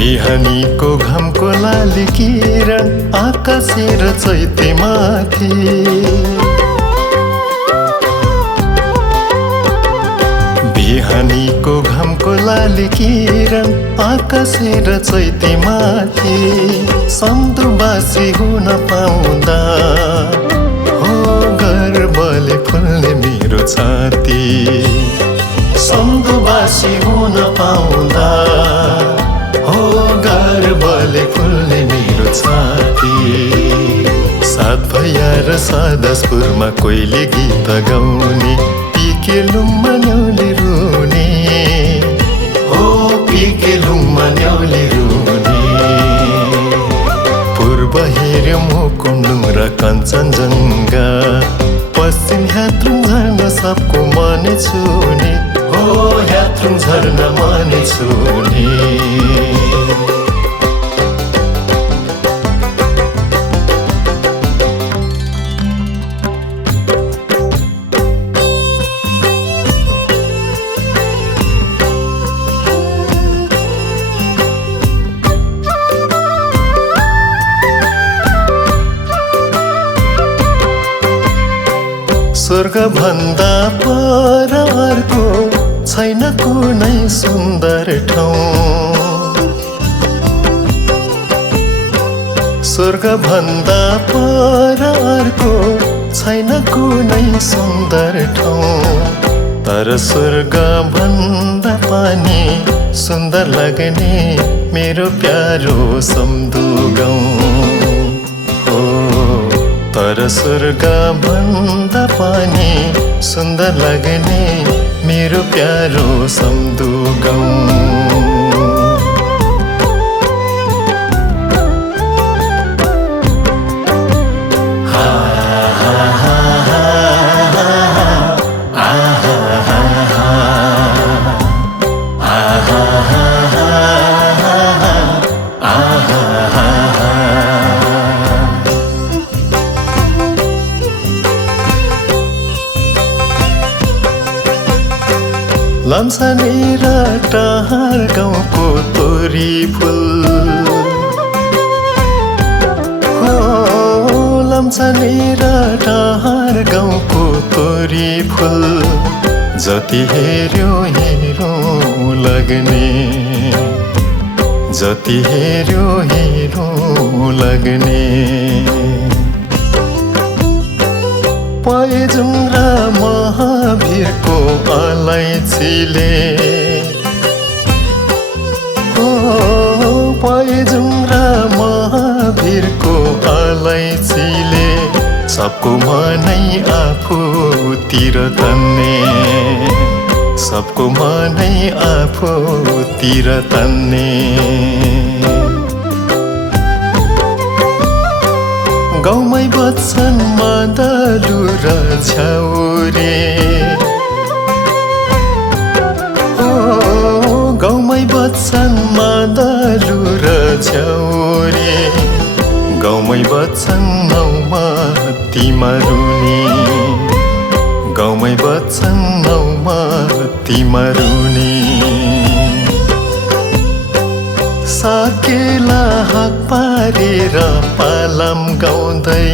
बिहानीको घामको लाली किरण आकाशेर चैते माथि बिहानीको घामको लाली किरण आकाशेर चैते माथि सन्दुबासी हुन पाउँदा हो गर्वले फुल्ने मेरो छाती सन्दुबासी हुन पाउँदा हो गर्वले फुल्ने मेरो छाती सात भैया र सादसपुरमा कोइले गीत गाउने पिकेलुङमा न्याउले रुने हो पिकेलुङमा न्याउले रुने पूर्व हेर्यो मुकुमलुङ र कञ्चनजङ्घा पश्चिम ह्यात्रुङ झर्ना सबको मन छुने हो ह्यात्रुङ झर्ना मन छुने स्वर्ग भन्दा पर अर्को छैन कुनै सुन्दर ठाउँ स्वर्ग भन्दा पर अर्को छैन कुनै सुन्दर ठाउँ तर स्वर्ग भन्दा पनि सुन्दर लाग्ने मेरो प्यारो सम्धु गाउँ तर स्वर्ग भन्दा पनि सुन्दर लाग्ने मेरो प्यारो सम्धु गाउँ लाम्छाने र टार गाउँको तोरी फुल हो लाम्छाने र टार गाउँको तोरी फुल जति हेर्यो हेरो लाग्ने जति हेर्यो हेरो लाग्ने पयजुङ र महावीरको अलैँचीले हो पयजुङ र महावीरको अलैँचीले सबको मनै आफूतिर तान्ने सबको मनै आफूतिर तान्ने गाउँमै बज्छन् मादलु र छ्याउरे हो गाउँमै बज्छन् मादलु र छ्याउरे गाउँमै बज्छन् नौमतीमा रुने गाउँमै बज्छन् नौमतीमा रुने साकेला हाक पारेर पालाम गाउँदै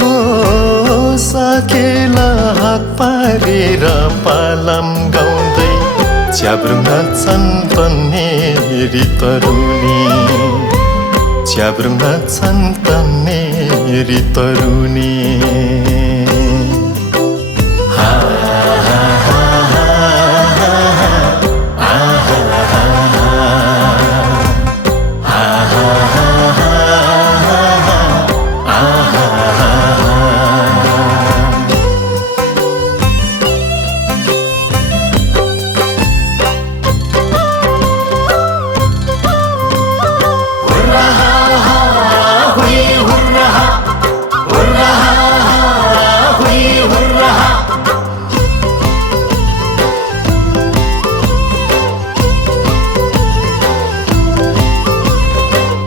हो साकेला हाक पारेर पालाम गाउँदै च्याब्रुङ नाच्छन् तन्नेरी तरुनी च्याब्रुङ नाच्छन् तन्नेरी तरुनी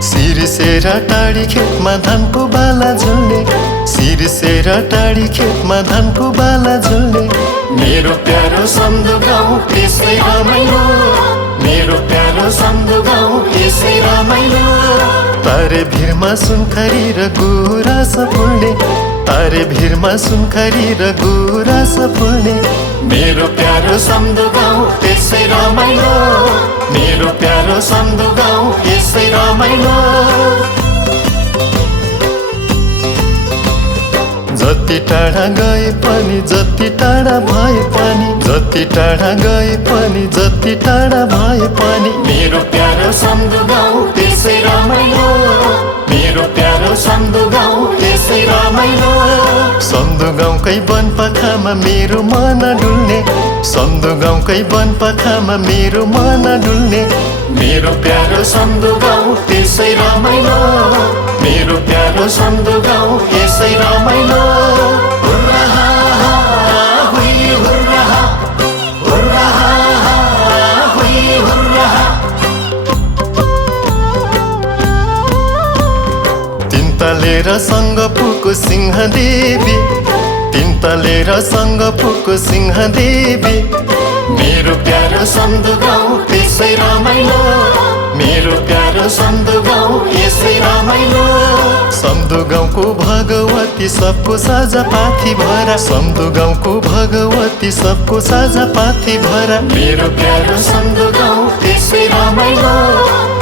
सिरसेरा टाढी खेतमा धानको बाला झुल्ने सिरसेरा टाढी खेतमा धानको बाला झुल्ने मेरो प्यारो सम्धो गाउँ त्यसै रमाइलो मेरो प्यारो सम्धो गाउँ यसै रमाइलो। तारे भिरमा सुनखरी र गुराँस फुल्ने, तारे भिरमा सुनखरी र गुराँस फुल्ने, मेरो प्यारो सम्धो गाउँ त्यसै रमाइलो, मेरो प्यारो सम्धो गाउँ यसै रमाइलो। जति टाढा गए पनि जति टाढा भए पनि, जति टाढा गए पनि जति टाढा भए पनि, मेरो प्यारो सम्धो गाउँ त्यसै रमाइलो, मेरो प्यारो सम्धो गाउँ त्यसै रमाइलो। सम्धो गाउँकै वनपाखामा मेरो मन डुल्ने, सम्धो गाउँकै वनपाखामा मेरो मन डुल्ने, मेरो प्यारो सम्धो गाउँ त्यसै रमाइलो, मेरो प्यारो सम्धो गाउँ यसै रमाइलो। हुर्राहा हुई हुर्राहा, हुर्राहा हुई हुर्राहा। तिनतलेर सङ्गपुको सिंहदेवी, तिनतलेर सङ्गपुको सिंहदेवी, मेरो प्यारो सम्धो गाउँ त्यसै रमाइलो, मेरो प्यारो सम्धो गाउँ यसै रमाइलो। सम्धो गाउँको भगवती सबको साझा पाथी भरा, सम्धो गाउँको भगवती सबको साझा पाथी भरा, मेरो प्यारो सम्धो गाउँ त्यसै रमाइलो,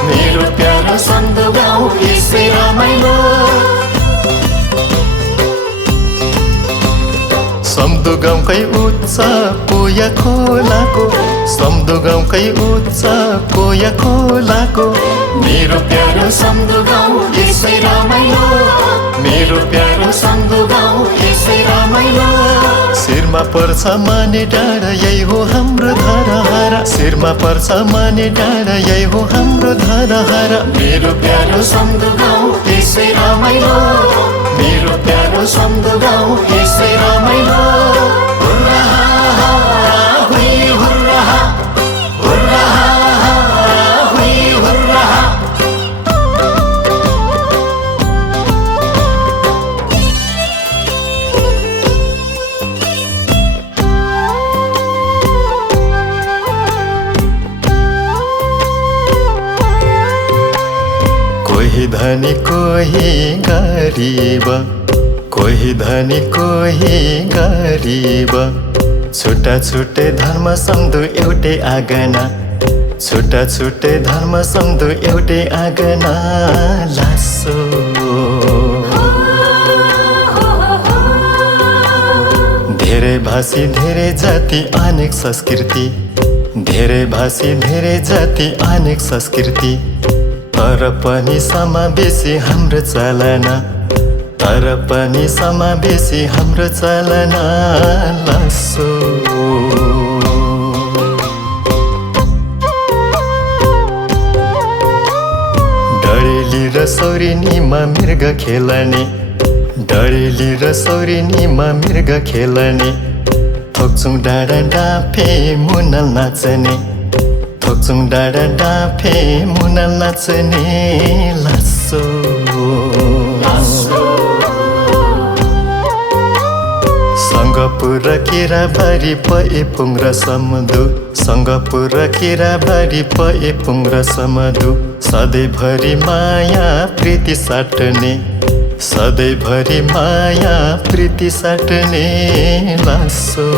मेरो प्यारो सम्धो गाउँ यसै रमाइलो। सम्धो गाउँकै उच्च कोया खोलाको, सम्धो गाउँकै उच्च कोया खोलाको, मेरो प्यारो सम्धो गाउँ यसै रमाइलो, मेरो प्यारो सम्धो गाउँ यसै रमाइलो। शिरमा पर्छ माने डाँडा यही हो हाम्रो धरहरा, शिरमा पर्छ माने डाँडा यही हो हाम्रो धरहरा, मेरो प्यारो सम्धो गाउँ यसै रमाइलो, मेरो प्यारो सम्धो गाउँ यसै रमाइलो। हुर्राहा हुई हुर्राहा, हुर्राहा हुई हुर्राहा। कोही धनी कोही गरीब, कोही धनी कोही गरीब, छुट्टा छुट्टै धर्म सम्धो एउटै आँगना, छुट्टा छुट्टै धर्म सम्धो एउटै आँगना। लासो धेरै भाषी धेरै जाति अनेक संस्कृति, धेरै भाषी धेरै जाति अनेक संस्कृति, तर पनि समावेशी हाम्रो चलना, तर पनि समावेशी हाम्रो चलना। लासो डडेली र सौरेनीमा मृग खेल्ने, डडेली र सौरेनीमा मृग खेल्ने, थोक्छौँ डाँडा डाँफे मुनल नाच्ने, थोक्छौँ डाँडा डाँफे मुनल नाच्ने। लासो सङ्गपुर केराबारी पएपुङ र समधु, सङ्गपुर केराबारी पएपुङ र समधु, सधैँभरि माया प्रीति साट्ने, सधैँभरि माया प्रीति साट्ने। लासो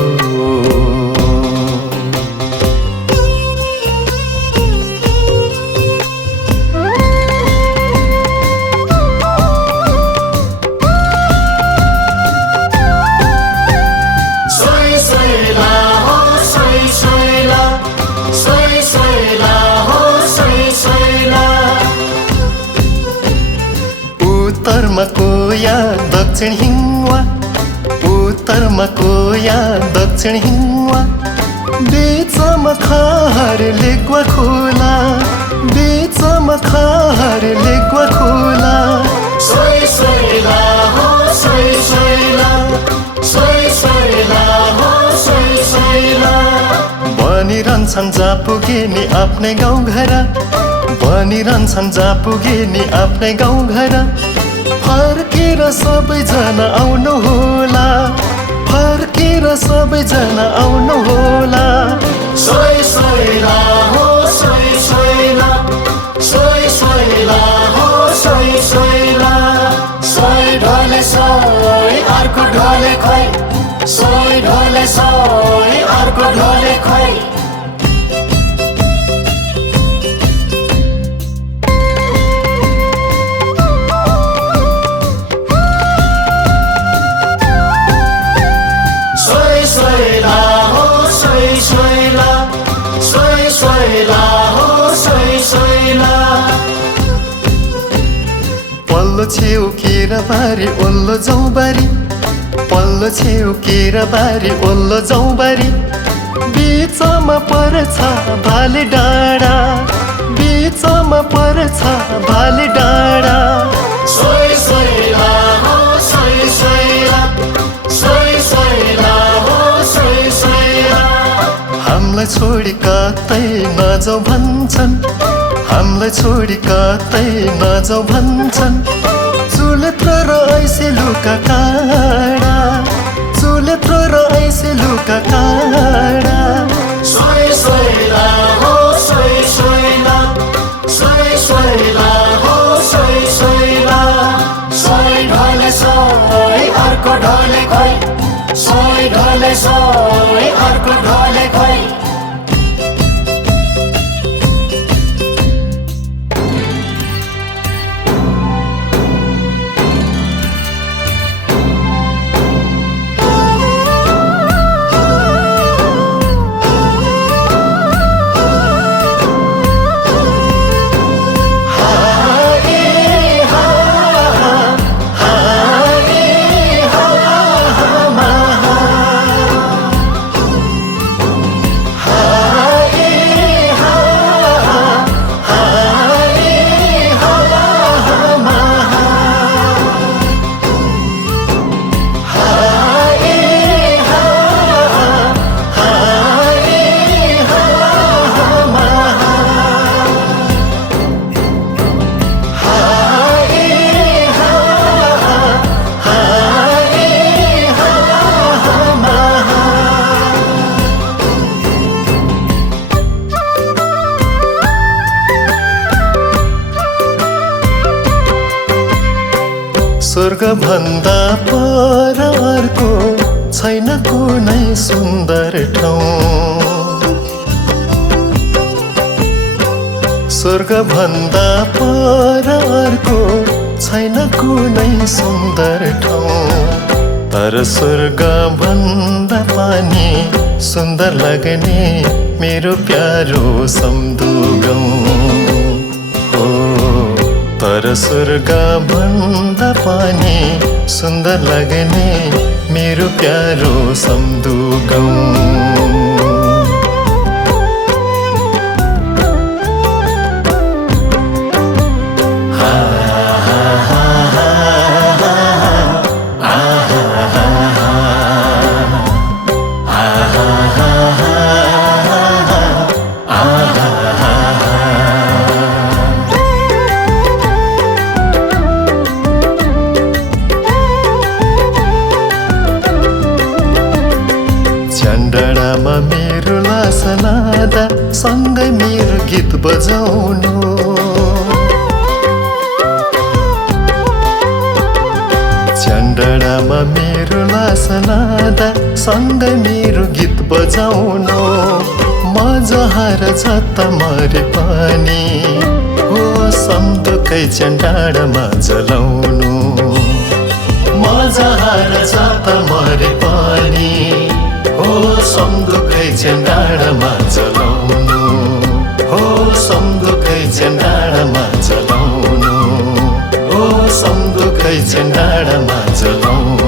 उत्तरमा कोया दक्षिण हिङ्वा, उत्तरमा कोया दक्षिण हिङ्वा, बीचमा खार लेगुवा खोला, बीचमा खार लेगुवा खोला। सोई सोइला हो सोई सोइला, सोई सोइला हो सोई सोइला। बनिरहन्छन् जहाँ पुगे नि आफ्नै गाउँघर, बनिरहन्छन् जहाँ पुगे नि आफ्नै गाउँघर, फर्केर सबैजना आउनु होला, फर्केर सबैजना आउनु होला। सोई सोइला हो सोई सोइला। ढोले सोही अर्को ढोले खोइ सोही सोइला हो सोही सोइला सोही सोइला हो सोही सोइला पल्लो छेउ केराबारी ओल्लो जाउँबारी पल्लो छेउ केराबारी ओल्लो जाउँबारी बीचमा पर्छ भाले डाँडा बीचमा पर्छ भाले डाँडा सोही सोइला हो सोही सोइला सोही सोइला हो सोही सोइला हामीलाई छोडी कतै नजाऊ भन्छन् हामीलाई छोडी कतै नजाऊ भन्छन् चुलेत्रो र ऐसे लुका काँडा चुलेत्रो र ऐसे लुका काँडा सोही सोइला हो सोही सोइला सोही सोइला हो सोही सोइला सोही ढोले सोही अर्को ढोले खोइ सोही ढोले सोही अर्को ढोले खोइ स्वर्ग भन्दा पर अर्को छैन कुनै सुन्दर ठाउँ स्वर्ग भन्दा पर अर्को छैन कुनै सुन्दर ठाउँ तर स्वर्ग भन्दा पनि सुन्दर लाग्ने मेरो प्यारो सम्दुगाउँ हो तर स्वर्ग भन्दा पनि सुन्दर लाग्ने मेरो प्यारो सम्दुगाउँ डाँडामा मेरो लासा लाँदा सँगै मेरो गीत बजाउनु डाँडामा मेरो लासा लाँदा सँगै मेरो गीत बजाउनु म जहर झत्ता मरे पनि हो सम्दुकै डाँडामा जलाउनु म जहर झत्ता मरे पनि हो सम्दुकै डाँडामा जलाउनु हो सम्दुकै डाँडामा जलाउनु हो सम्दुकै डाँडामा जलाउनु